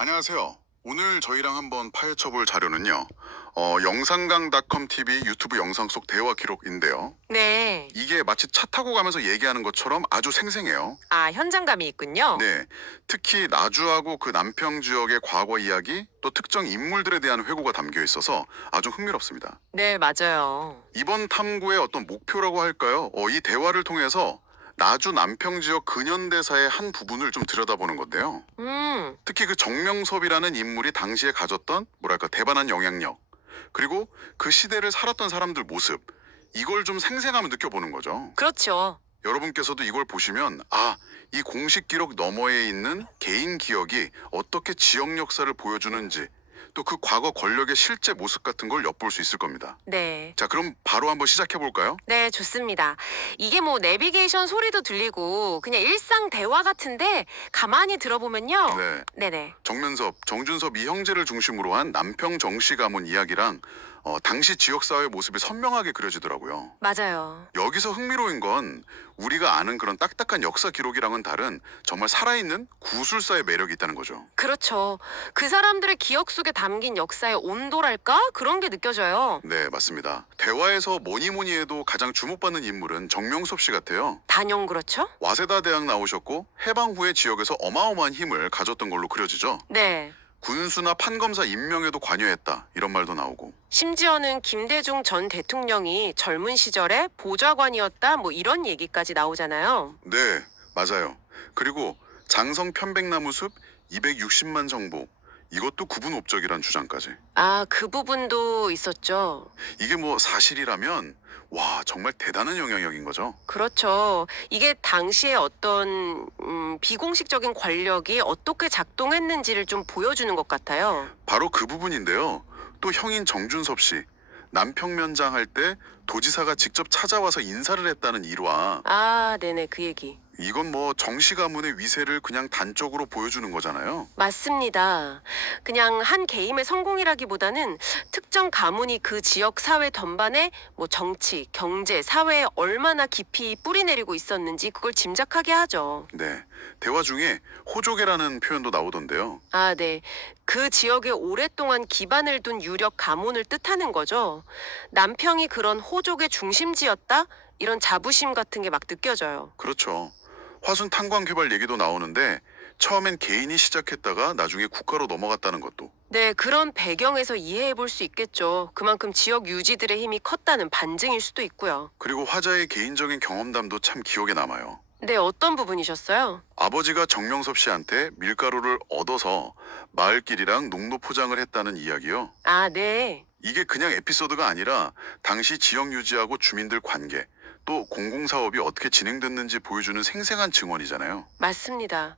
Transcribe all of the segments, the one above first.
안녕하세요. 오늘 저희랑 한번 파헤쳐볼 자료는요. 영상강.com TV 유튜브 영상 속 대화 기록인데요. 네. 이게 마치 차 타고 가면서 얘기하는 것처럼 아주 생생해요. 아, 현장감이 있군요. 네, 특히 나주하고 그 남평 지역의 과거 이야기, 또 특정 인물들에 대한 회고가 담겨 있어서 아주 흥미롭습니다. 네, 맞아요. 이번 탐구의 어떤 목표라고 할까요? 이 대화를 통해서 나주 남평 지역 근현대사의 한 부분을 좀 들여다보는 건데요. 특히 그 정명섭이라는 인물이 당시에 가졌던 뭐랄까 대단한 영향력, 그리고 그 시대를 살았던 사람들 모습, 이걸 좀 생생하게 느껴보는 거죠. 그렇죠. 여러분께서도 이걸 보시면 이 공식 기록 너머에 있는 개인 기억이 어떻게 지역 역사를 보여주는지, 또 그 과거 권력의 실제 모습 같은 걸 엿볼 수 있을 겁니다. 네. 자, 그럼 바로 한번 시작해 볼까요? 네, 좋습니다. 이게 뭐 내비게이션 소리도 들리고 그냥 일상 대화 같은데 가만히 들어보면요. 네. 네네. 정면섭, 정준섭 이 형제를 중심으로 한 남평 정씨 가문 이야기랑 당시 지역사회 모습이 선명하게 그려지더라고요. 맞아요. 여기서 흥미로운 건 우리가 아는 그런 딱딱한 역사 기록이랑은 다른 정말 살아있는 구술사의 매력이 있다는 거죠. 그렇죠. 그 사람들의 기억 속에 담긴 역사의 온도랄까? 그런 게 느껴져요. 네, 맞습니다. 대화에서 뭐니 뭐니 해도 가장 주목받는 인물은 정명섭 씨 같아요. 단연 그렇죠? 와세다 대학 나오셨고 해방 후에 지역에서 어마어마한 힘을 가졌던 걸로 그려지죠. 네. 군수나 판검사 임명에도 관여했다, 이런 말도 나오고. 심지어는 김대중 전 대통령이 젊은 시절에 보좌관이었다 뭐 이런 얘기까지 나오잖아요. 네, 맞아요. 그리고 장성 편백나무 숲 260만 정보, 이것도 구분옵적이란 주장까지. 아, 그 부분도 있었죠. 이게 뭐 사실이라면 와, 정말 대단한 영향력인 거죠. 그렇죠. 이게 당시에 어떤 비공식적인 권력이 어떻게 작동했는지를 좀 보여주는 것 같아요. 바로 그 부분인데요. 또 형인 정준섭 씨, 남평면장 할 때 도지사가 직접 찾아와서 인사를 했다는 일화. 아, 네네, 그 얘기. 이건 뭐 정씨 가문의 위세를 그냥 단적으로 보여주는 거잖아요. 맞습니다. 그냥 한 개인의 성공이라기보다는 특정 가문이 그 지역 사회 전반에 뭐 정치, 경제, 사회에 얼마나 깊이 뿌리내리고 있었는지 그걸 짐작하게 하죠. 네. 대화 중에 호족이라는 표현도 나오던데요. 아, 네. 그 지역에 오랫동안 기반을 둔 유력 가문을 뜻하는 거죠. 남평이 그런 호족의 중심지였다? 이런 자부심 같은 게 막 느껴져요. 그렇죠. 화순 탄광 개발 얘기도 나오는데 처음엔 개인이 시작했다가 나중에 국가로 넘어갔다는 것도. 네, 그런 배경에서 이해해 볼 수 있겠죠. 그만큼 지역 유지들의 힘이 컸다는 반증일 수도 있고요. 그리고 화자의 개인적인 경험담도 참 기억에 남아요. 네, 어떤 부분이셨어요? 아버지가 정명섭 씨한테 밀가루를 얻어서 마을길이랑 농로 포장을 했다는 이야기요. 아, 네. 이게 그냥 에피소드가 아니라 당시 지역 유지하고 주민들 관계, 또 공공사업이 어떻게 진행됐는지 보여주는 생생한 증언이잖아요. 맞습니다.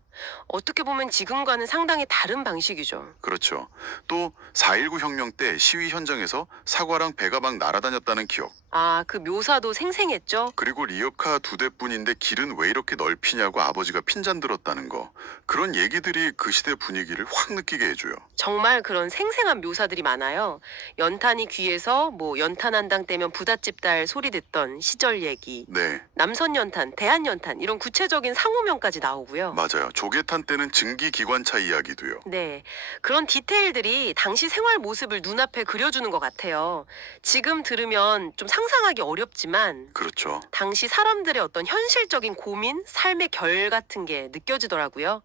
어떻게 보면 지금과는 상당히 다른 방식이죠. 그렇죠. 또 4.19 혁명 때 시위 현장에서 사과랑 배가 막 날아다녔다는 기억. 아, 그 묘사도 생생했죠? 그리고 리어카 2대뿐인데 길은 왜 이렇게 넓히냐고 아버지가 핀잔 들었다는 거. 그런 얘기들이 그 시대 분위기를 확 느끼게 해줘요. 정말 그런 생생한 묘사들이 많아요. 연탄이 귀에서 뭐 연탄한당 때면 부잣집 딸 소리 듣던 시절 얘기, 네, 남선연탄, 대한연탄 이런 구체적인 상호명까지 나오고요. 맞아요. 조개탄 때는 증기기관차 이야기도요. 네, 그런 디테일들이 당시 생활 모습을 눈앞에 그려주는 것 같아요. 지금 들으면 좀 상상하기 어렵지만 그렇죠. 당시 사람들의 어떤 현실적인 고민, 삶의 결 같은 게 느껴지더라고요.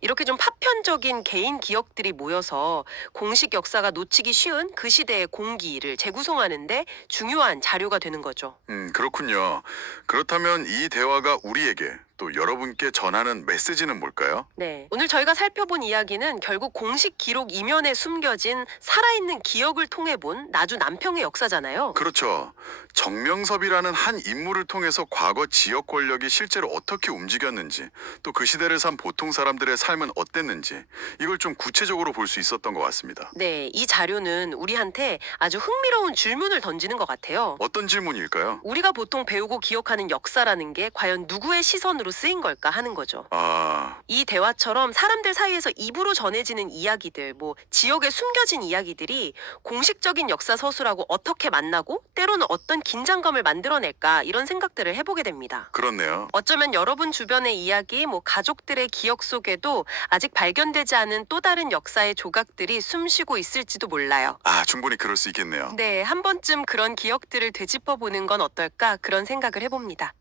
이렇게 좀 파편적인 개인 기억들이 모여서 공식 역사가 놓치기 쉬운 그 시대의 공기를 재구성하는데 중요한 자료가 되는 거죠. 그렇군요. 그렇다면 이 대화가 우리에게 또 여러분께 전하는 메시지는 뭘까요? 네. 오늘 저희가 살펴본 이야기는 결국 공식 기록 이면에 숨겨진 살아있는 기억을 통해 본 나주 남평의 역사잖아요. 그렇죠. 정명섭이라는 한 인물을 통해서 과거 지역 권력이 실제로 어떻게 움직였는지, 또 그 시대를 산 보통 사람들의 삶은 어땠는지, 이걸 좀 구체적으로 볼 수 있었던 것 같습니다. 네. 이 자료는 우리한테 아주 흥미로운 질문을 던지는 것 같아요. 어떤 질문일까요? 우리가 보통 배우고 기억하는 역사라는 게 과연 누구의 시선으로 기록으로 쓰인 걸까 하는 거죠. 아, 이 대화처럼 사람들 사이에서 입으로 전해지는 이야기들, 뭐 지역에 숨겨진 이야기들이 공식적인 역사 서술하고 어떻게 만나고 때로는 어떤 긴장감을 만들어낼까 이런 생각들을 해보게 됩니다. 그렇네요. 어쩌면 여러분 주변의 이야기, 뭐 가족들의 기억 속에도 아직 발견되지 않은 또 다른 역사의 조각들이 숨쉬고 있을지도 몰라요. 아, 충분히 그럴 수 있겠네요. 네, 한 번쯤 그런 기억들을 되짚어 보는 건 어떨까 그런 생각을 해봅니다.